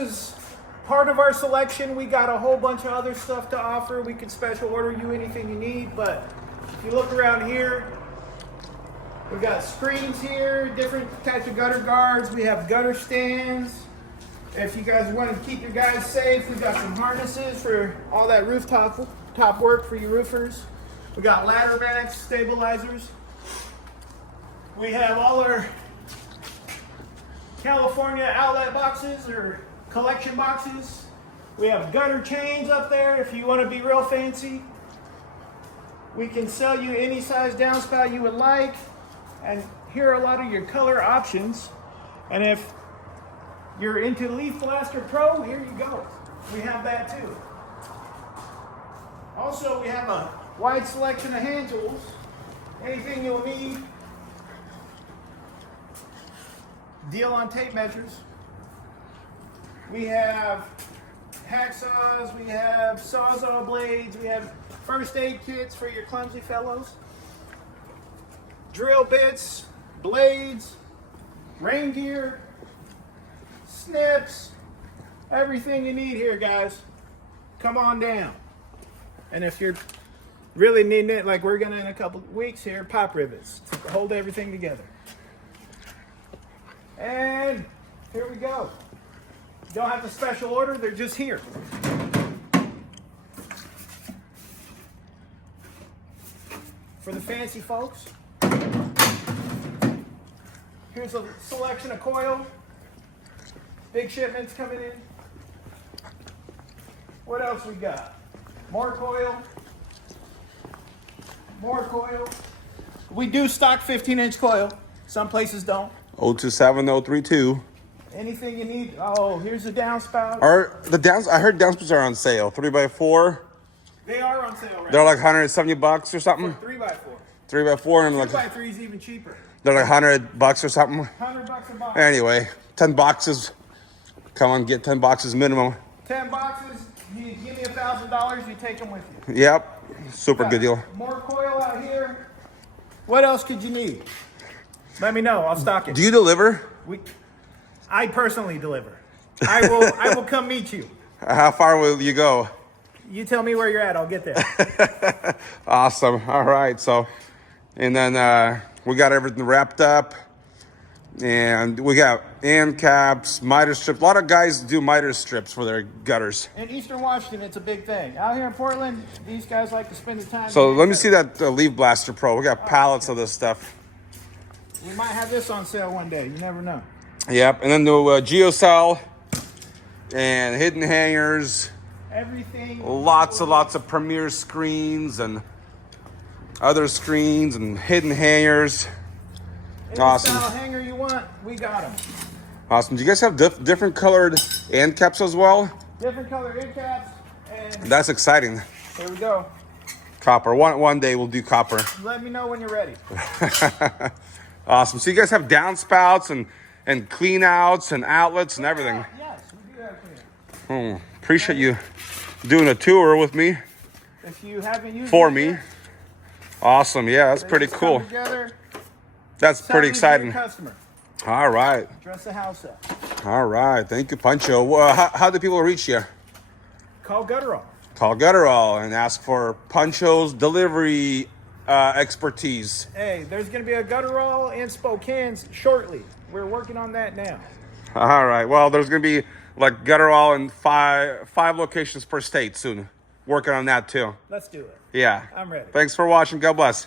is part of our selection. We got a whole bunch of other stuff to offer. We can special order you anything you need, but if you look around here, we got screens here, different types of gutter guards. We have gutter stands. If you guys want to keep your guys safe, we got some harnesses for all that rooftop work for your roofers. We got ladder racks, stabilizers. We have all our California outlet boxes or collection boxes. We have gutter chains up there if you want to be real fancy. We can sell you any size downspout you would like. And here are a lot of your color options. And if you're into Leaf Blaster Pro, here you go. We have that too. Also, we have a wide selection of hand tools. Anything you'll need. Deal on tape measures. We have hacksaws, we have sawzall blades, we have first aid kits for your clumsy fellows. Drill bits, blades, rain gear, snips, everything you need here, guys. Come on down. And if you're really needing it, like we're gonna in a couple weeks here, pop rivets to hold everything together. And here we go. You don't have to special order, they're just here. For the fancy folks, here's a selection of Coil. Big shipments coming in. What else we got? More Coil. More Coil. We do stock 15-inch Coil. Some places don't. 027032. Anything you need. Oh, here's the downspout. I heard downspouts are on sale. 3x4. They are on sale right They're now. like $170 or something. 3x4. 3x4 and like 2x3 is even cheaper. they're like $100 or something. $100 a box. Anyway, 10 boxes. Come on, get 10 boxes minimum. 10 boxes. You give me $1,000. You take them with you. Yep, super good deal. More Coil out here. What else could you need? Let me know. I'll stock it. Do you deliver? I personally deliver. I will come meet you. How far will you go? You tell me where you're at. I'll get there. Awesome. All right. So, and then we got everything wrapped up, and we got end caps, miter strips. A lot of guys do miter strips for their gutters. In Eastern Washington, it's a big thing. Out here in Portland, these guys like to spend the time. So let me see that Leaf Blaster Pro. We got pallets of this stuff. We might have this on sale one day. You never know. Yep. And then the GeoCell and hidden hangers. Everything. Lots of Premier screens and other screens and hidden hangers. Any Awesome. style hanger you want, we got them. Awesome. Do you guys have different colored end caps as well? Different color end caps. And That's exciting. here we go. Copper. One day we'll do copper. Let me know when you're ready. Awesome. So you guys have downspouts and clean outs and outlets and everything. Yes, we do have cleaner. Appreciate you doing a tour with me. If you haven't used For it me. yet, Awesome. Yeah, that's they pretty just cool. come together, That's sell pretty these to your exciting. Customer. All right. Dress the house up. All right. Thank you, Pancho. Well, how do people reach you? Call Gutterall. Call Gutterall and ask for Pancho's delivery expertise. Hey, there's going to be a Gutterall in Spokane shortly. We're working on that now. All right. Well, there's going to be like Gutterall in five locations per state soon. Working on that too. Let's do it. Yeah. I'm ready. Thanks for watching. God bless.